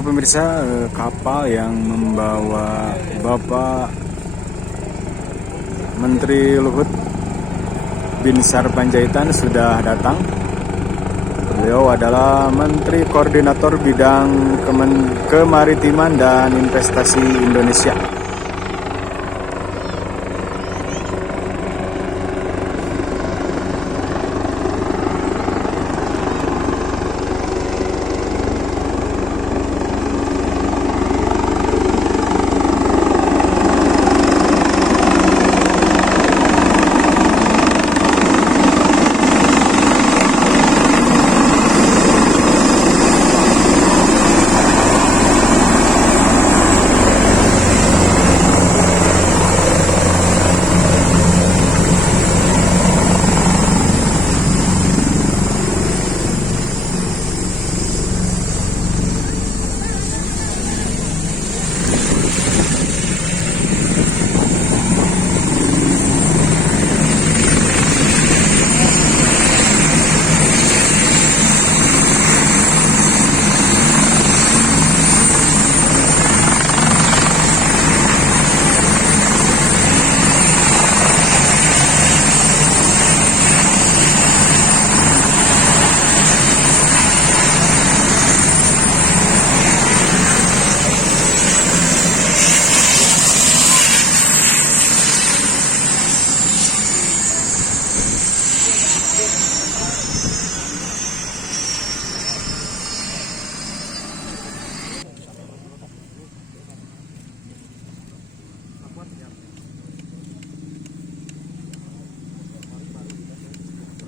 Oke pemirsa, kapal yang membawa Bapak Menteri Luhut Binsar Panjaitan sudah datang. Beliau adalah Menteri Koordinator Bidang Kemaritiman dan Investasi Indonesia.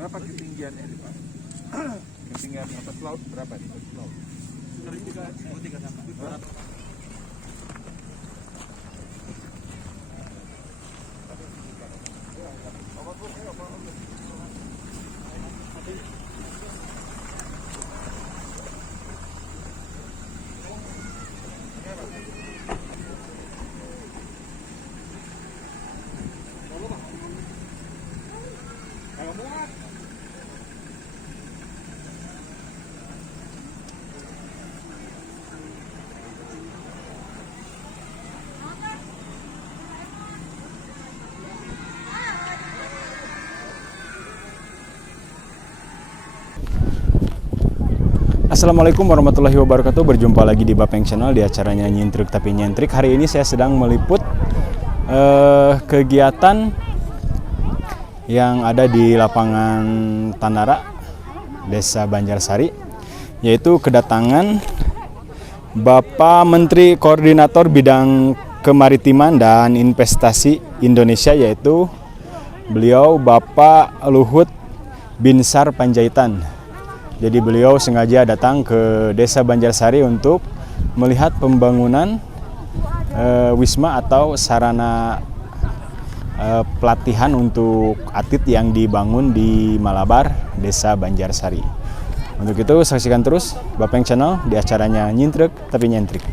Berapa ketinggiannya ini Pak? Ketinggian atas laut berapa di atas laut? Assalamualaikum warahmatullahi wabarakatuh. Berjumpa lagi di Bapeng Channel di acaranya Nyintrik Tapi Nyentrik. Hari ini saya sedang meliput kegiatan yang ada di lapangan Tanara, Desa Banjarsari, yaitu kedatangan Bapak Menteri Koordinator Bidang Kemaritiman dan Investasi Indonesia, yaitu beliau Bapak Luhut Binsar Panjaitan. Jadi beliau sengaja datang ke Desa Banjarsari untuk melihat pembangunan wisma atau sarana pelatihan untuk atlet yang dibangun di Malabar, Desa Banjarsari. Untuk itu saksikan terus Bapeng Channel di acaranya Nyintrik Tapi Nyentrik.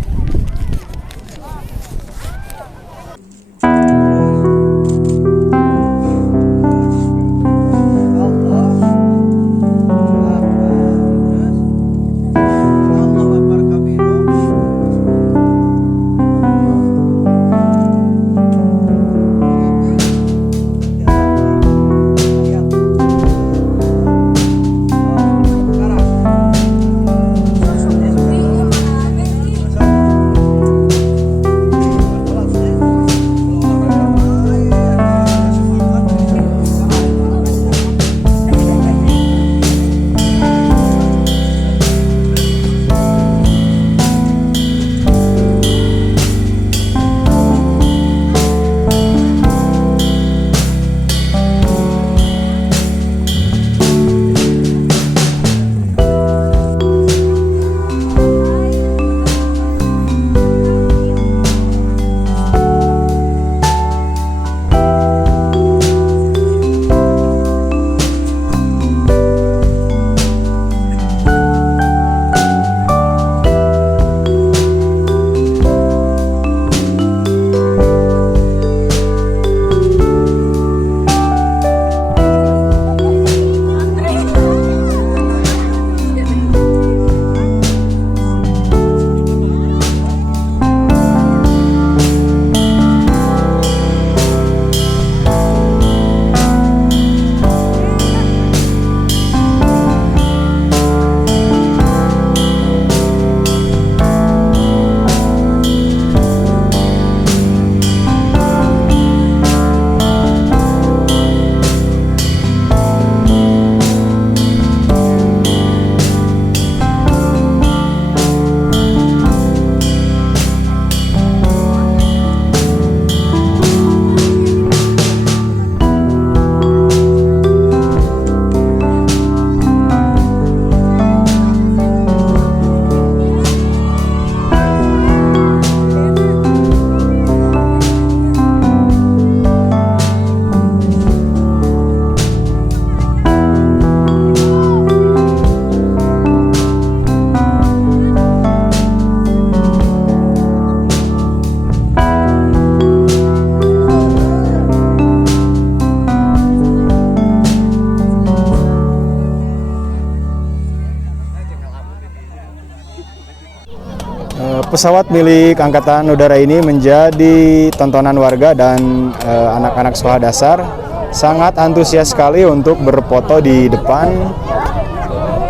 pesawat milik Angkatan Udara ini menjadi tontonan warga dan anak-anak sekolah dasar sangat antusias sekali untuk berfoto di depan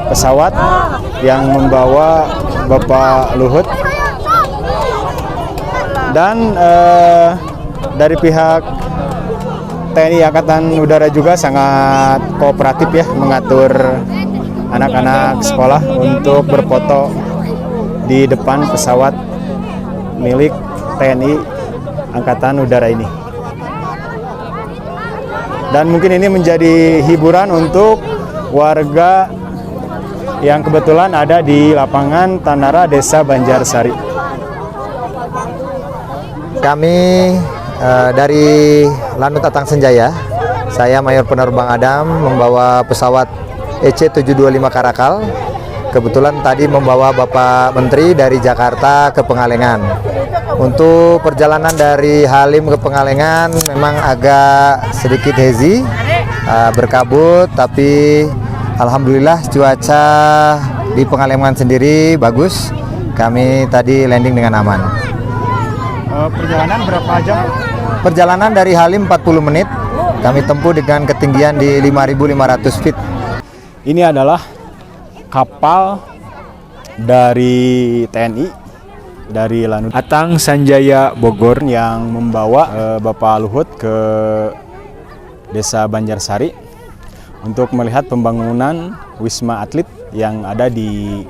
pesawat yang membawa Bapak Luhut. Dan dari pihak TNI Angkatan Udara juga sangat kooperatif ya mengatur anak-anak sekolah untuk berfoto di depan pesawat milik TNI Angkatan Udara ini. Dan mungkin ini menjadi hiburan untuk warga yang kebetulan ada di lapangan Tanara, Desa Banjarsari. Kami dari Lanut Atang Senjaya, saya Mayor Penerbang Adam membawa pesawat EC725 Karakal. Kebetulan tadi membawa Bapak Menteri dari Jakarta ke Pengalengan. Untuk perjalanan dari Halim ke Pengalengan memang agak sedikit hazy, berkabut, tapi alhamdulillah cuaca di Pengalengan sendiri bagus. Kami tadi landing dengan aman. Perjalanan berapa jam? Perjalanan dari Halim 40 menit. Kami tempuh dengan ketinggian di 5.500 feet. Ini adalah kapal dari TNI dari Lanut Atang Sanjaya Bogor yang membawa Bapak Luhut ke Desa Banjarsari untuk melihat pembangunan Wisma Atlet yang ada di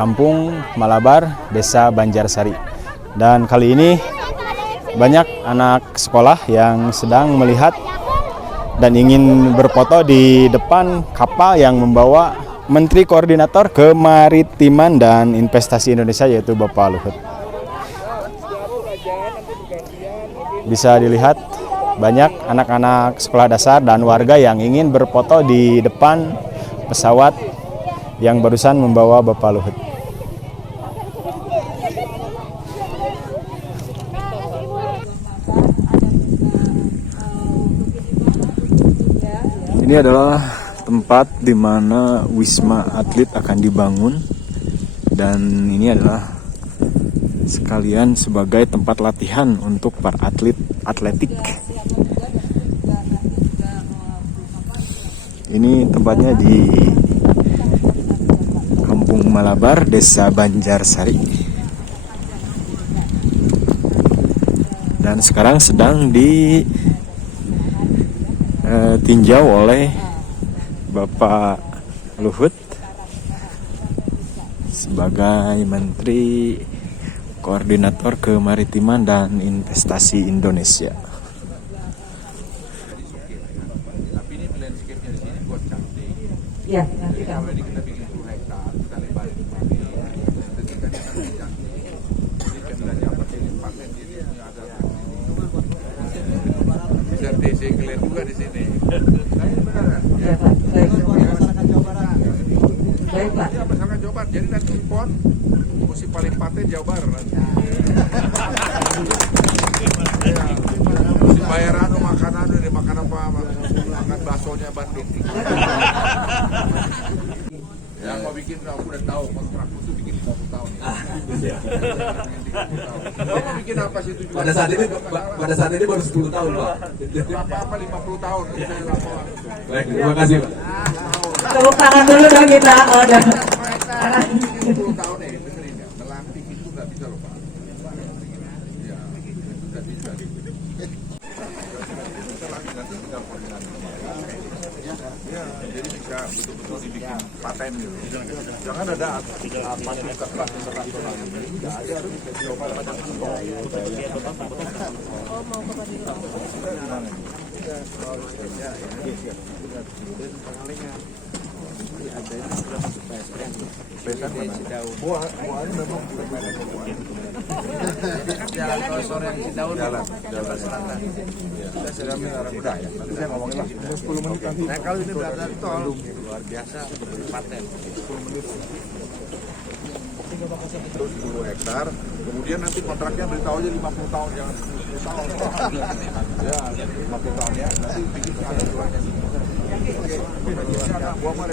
Kampung Malabar, Desa Banjarsari. Dan kali ini banyak anak sekolah yang sedang melihat dan ingin berfoto di depan kapal yang membawa Menteri Koordinator Kemaritiman dan Investasi Indonesia, yaitu Bapak Luhut. Bisa dilihat banyak anak-anak sekolah dasar dan warga yang ingin berfoto di depan pesawat yang barusan membawa Bapak Luhut. Ini adalah tempat di mana Wisma Atlet akan dibangun, dan ini adalah sekalian sebagai tempat latihan untuk para atlet atletik. Ini tempatnya di Kampung Malabar, Desa Banjarsari. Dan sekarang sedang ditinjau oleh Bapak Luhut sebagai Menteri Koordinator Kemaritiman dan Investasi Indonesia. Tapi ini landscape-nya di sini buat cantik. Iya, nanti Kalau ini kita bikin 10 hektar, kita lebarin ini. Estetika dia kan cantik. Jadi kan belajar apa sih paten di sini ada. Bisa TC clear juga di sini. Ini benar. ya, Pak. Baik. Masyarakat Jawa Barat. Baik, Pak. Iya, masyarakat Jawa Barat. Jadi nanti PON mesti paling paten Jawa Barat nanti. Mesti bayar makanan ini, makan apa? Makan baksonya Bandung. Yang mau bikin, aku udah tahu kontrakku tuh bikin 50 tahun. Kamu mau bikin apa sih tujuan? Pada saat ini baru 10 tahun, Pak. Apa 50 tahun? Baik, terima kasih, Pak. Tepuk tangan dulu dong kita. Oh, dan 10 tahun nih, dengerin ya. Melantik itu nggak bisa loh, Pak. Ya, itu nggak bisa. Nanti tinggal koordinasi. Ya, jadi bisa betul-betul dibikin paten gitu. Jangan ada apa yang keras internasional. Nggak ada, harus coba macam jalan selatan. Saya sedang mengarah udah ya. Nanti saya ngomongin lah 10 menit nanti. Nah, kalau ini berada di tol luar biasa paten 10 menit. Terus 10 hektar. Kemudian nanti kontraknya beritahu aja 50 tahun, jangan 10 tahun. Ya, 50 tahun ya. Nanti bikin ada aturannya. Gua mah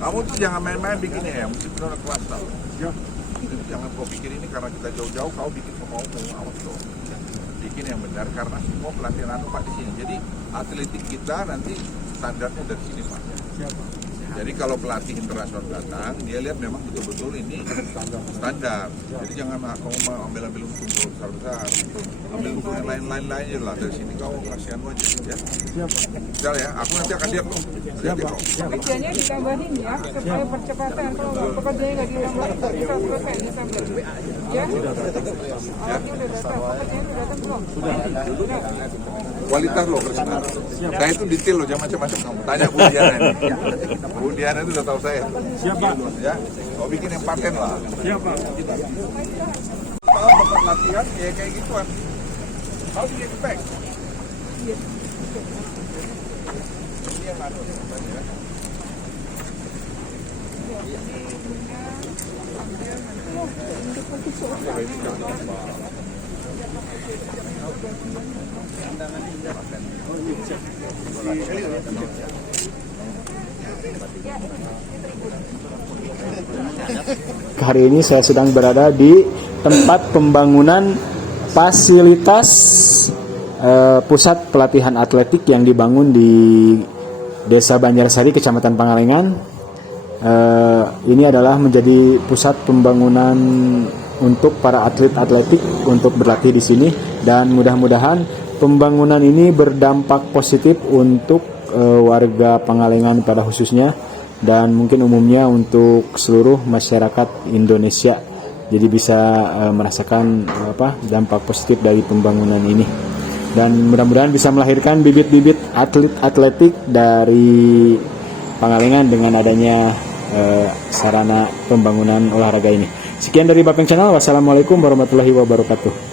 Kamu tuh jangan main-main bikinnya ya, mesti benar kelas tau. Jadi jangan kau pikir ini karena kita jauh-jauh kau bikin mau awas tuh. Bikin yang benar karena semua pelatihan anu Pak di sini. Jadi atletik kita nanti standarnya dari sini Pak. Jadi kalau pelatih internasional datang, dia lihat memang betul-betul ini standar. Jadi jangan kau mau ambil untung besar-besar. Ambil untung yang lain-lain aja lah. Dari sini kau kasihan aja ya. Misal ya, aku nanti akan lihat kok. Pekerjaannya ditambahin ya, supaya percepatan. Kalau pekerjaannya nggak ditambahin, nggak bisa selesai di sambil. Ya, alatnya udah datang, pekerjaannya udah datang belum? Kualitas lo Krisna. Saya itu detail lo, jangan macam-macam kamu. Tanya Bu Diana ini. Bu Diana itu udah tahu saya. Siapa? Ya, kau bikin yang paten lah. Siapa? Kalau tempat latihan ya kayak gituan. How do you expect? Ini yang anu ya. Hari ini saya sedang berada di tempat pembangunan fasilitas pusat pelatihan atletik yang dibangun di Desa Banjarsari, Kecamatan Pangalengan. Ini adalah menjadi pusat pembangunan untuk para atlet atletik untuk berlatih di sini, dan mudah-mudahan pembangunan ini berdampak positif untuk warga Pangalengan pada khususnya, dan mungkin umumnya untuk seluruh masyarakat Indonesia. Jadi bisa merasakan dampak positif dari pembangunan ini, dan mudah-mudahan bisa melahirkan bibit-bibit atlet atletik dari Pangalengan dengan adanya sarana pembangunan olahraga ini. Sekian dari Bapeng Channel. Wassalamualaikum warahmatullahi wabarakatuh.